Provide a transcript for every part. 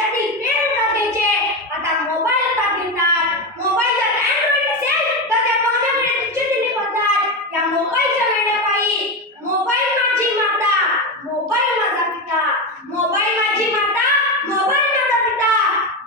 खिशातील pen का घ्यायचे, आता मोबाईल का घेतात. मोबाईल जर अँड्रॉइड असेल तर त्या पाहुण्याकडे तुच्छतेने पाहतात. या मोबाईलच्या वेड्यापायी मोबाईल माझी माता, मोबाईल माझा पिता, मोबाईल माझी माता, मोबाईल माझा पिता,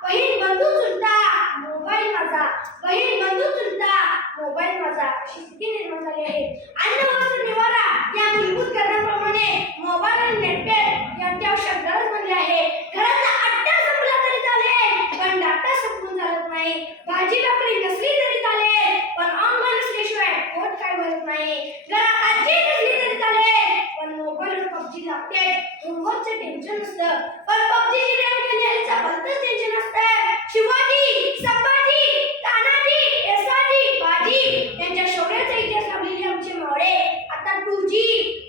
बहीण बंधू चुलता, मोबाईल माझा, बहीण बंधू चुलता, मोबाईल माझा, अशी स्थिती निर्माण झाली आहे. अन्न वस्त्र निवारा या मूलभूत गरजांप्रमाणे मोबाईल आणि नेटपॅक यांची आवश्यक गरज बनली आहे. घरातला आट्टा संपला तरी चालेल पण डाटा संपून चालत नाही. भाजी भाकरी नसली तरी चालेल पण ऑनलाईन असल्याशिवाय पोट काय भरत नाही. घरात आजी नसली तरी चालेल पण मोबाईलवर पबजी लागते. होमवर्कचं टेन्शन नसतं पण पबजीची रँक खेळण्याचा भलतंच टेन्शन असतं. शिवाजी, संभाजी, तानाजी, येसाजी, बाजी यांच्या शौर्याचा इतिहास लाभलेले आमचे मावळे आता 2G,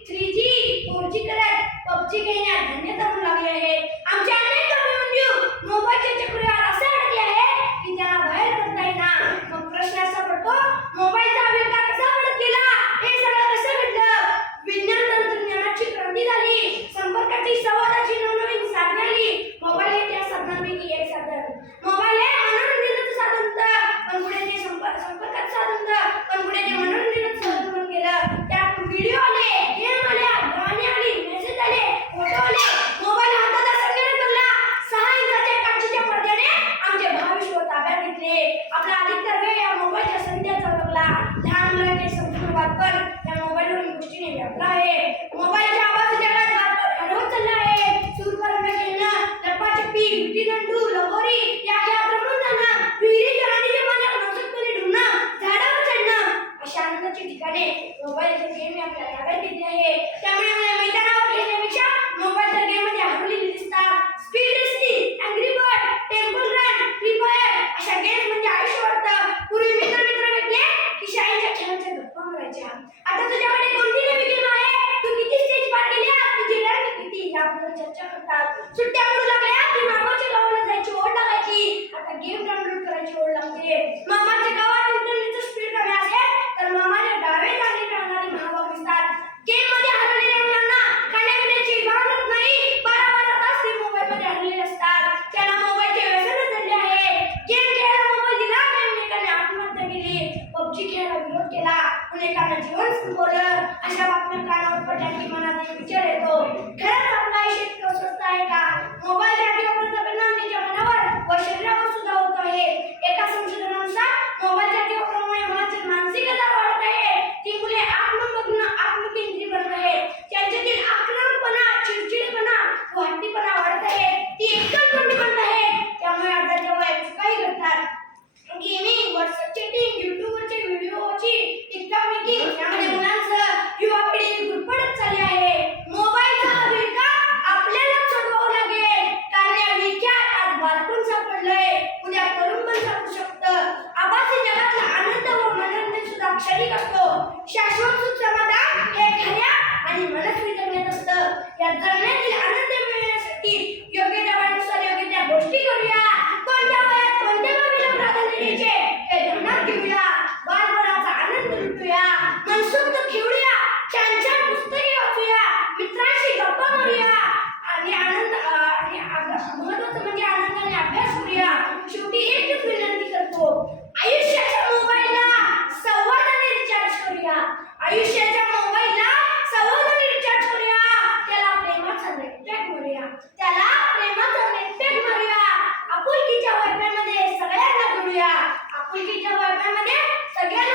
3G, 4G करत पबजी खेळण्यात धन्यता होऊ लागली आहे. आमचे अनेक अभिमन्यू मोबाईलच्या चक्रीवर असे अडकले आहे की त्यांना बाहेर पडता येईना. मग प्रश्न असा पडतो, मोबाईलचा आविर्भाव कसा घडत गेला, हे सगळं कसं घडलं. विज्ञान तंत्रज्ञानाची क्रांती झाली, संपर्काची संवादाची नवनवीन साधने आली. मोबाईल हे त्या साधनांपैकी एक साधन. मोबाईल हे मनोरंजनाचं साधन होतं पण पुढे ते संपर्काचं साधन होतं पण पुढे ते मनोरंजनाचं साधन बनून गेलं. त्यात व्हिडिओ आले, गेम आल्या, गाणी आली, मेसेज आले, फोटो आले. मोबाईल हातात असताना बघला 6 इंचाच्या काचेच्या पडद्याने आमचे भावविश्व ताब्यात घेतले. आपला अधिकतर वेळ या मोबाईलच्या संध्याचा लागला. लहान मुलांचे संपूर्ण वापर या मोबाईलवरील गोष्टीने व्यापला आहे. मोबाईलच्या आवाज जगात वापर हरवत चालला आहे. सूरपर्यंत खेळणं, लपाछपी, विटीदांडू, लगोरी या खेळात रमून जाणं, विहिरी राणीच्या पाण्यात मनसोक्तपणे डुंबणं, झाडावर चढणं अशा आनंदाची ठिकाणे मोबाईलचे गेम आपल्या ताब्यात घेतले आहे. त्यामुळे मला मैदानावर खेळण्यापेक्षा मोबाईलच्या गेममध्ये हरवलेली दिसतात. Speed racing, angry bird, temple run, free fire अशा गेम्स म्हणजे आयुष्य वाटतं. पूर्वी मित्र भेटले की शाळेच्या खेळांच्या गप्पा मारायच्या. आता तुझ्याकडे कोणती नवी गेम आहे, तू किती स्टेज पार केली, तुझी रँक किती याबद्दल चर्चा करतात. सुट्ट्या पडू लागल्या की मामाच्या गावाला जायची ओढ लागायची. आता गेम डाउनलोड करायची ओढ लागते. मामाच्या गावात इंटरनेटचं स्पीड कमी असेल तर मामाच्या डावे जागे राहणारी महाभाग दिसतात. गेम मध्ये हरवलेल्या मुलांना खाण्यापिण्याची भानच नाही. 12 तास ते मोबाईल मध्ये हरलेले असतात. त्यांना मोबाईलचे व्यसन झाले आहे. गेम खेळायला मोबाईल दिला तर अनेकांनी आत्महत्या केली, पबजी खेळायला विरोध केला, अनेकांना जीवन संपवलं. अशा बातम्या कानावर पडल्या की मनात एक विचार येतो, खरंच आपलं आयुष्य इतकं स्वस्त आहे का. मोबाईल वापरण्याचा परिणाम त्याच्या मनावर व शरीरावर सुद्धा होत आहे. एका संशोधनानुसार मोबाईलच्या वापरामुळे मुलांचे मानसिक आजार वाढत आहे. ती मुले आत्ममग्न, आत्मकेंद्रित बनत आहेत. त्यांच्यातील आक्रमकपणा, चिडचिडेपणा व हट्टीपणा वाढत आहे. ती एकच बंदी बनत आहे. त्यामुळे आताच्या वयात काही घडतात. गेमिंग, व्हॉट्सअप चॅटिंग, युट्यूबवरचे व्हिडिओची टिकटॉक मेकिंग यामुळे मुलांचं युवा पिढी गुरफटत चालली आहे. मोबाईलचा विळखा आपल्याला सोडवावा लागेल. कारण या विळख्यात आज बालपण सापडलंय, उद्या तरुण पण सापडू शकतं. आभासी जगातला आनंद व मनोरंजन सुद्धा क्षणिक असतो. शाश्वत सुख समाधान हे खऱ्या आणि मनस्वी जगण्यात असतं. या जगण्यातील आनंद मिळवण्यासाठी योग्य त्या वयानुसार योग्य त्या गोष्टी करूया. कोणत्या वयात कोणत्या बाबीला प्राधान्य द्यायचे हे ध्यानात घेऊया. बालपणाचा आनंद लुटूया, मनसोक्त खेळूया, छान छान पुस्तके वाचूया, मित्रांशी गप्पा मारूया आणि महत्त्वाचं म्हणजे आनंदाने अभ्यास करूया. शेवटी एकच विनंती करतो, आयुष्याच्या मोबाईलला संवादाने रिचार्ज करूया. आयुष्याच्या मोबाईलला संवादाने रिचार्ज करूया. त्याला प्रेमाचा नेटपॅक मारूया. त्याला प्रेमाचा नेटपॅक मारूया. आपुलकीच्या वायफायमध्ये सगळ्यांना जोडूया. आपुलकीच्या वायफायमध्ये सगळ्यांना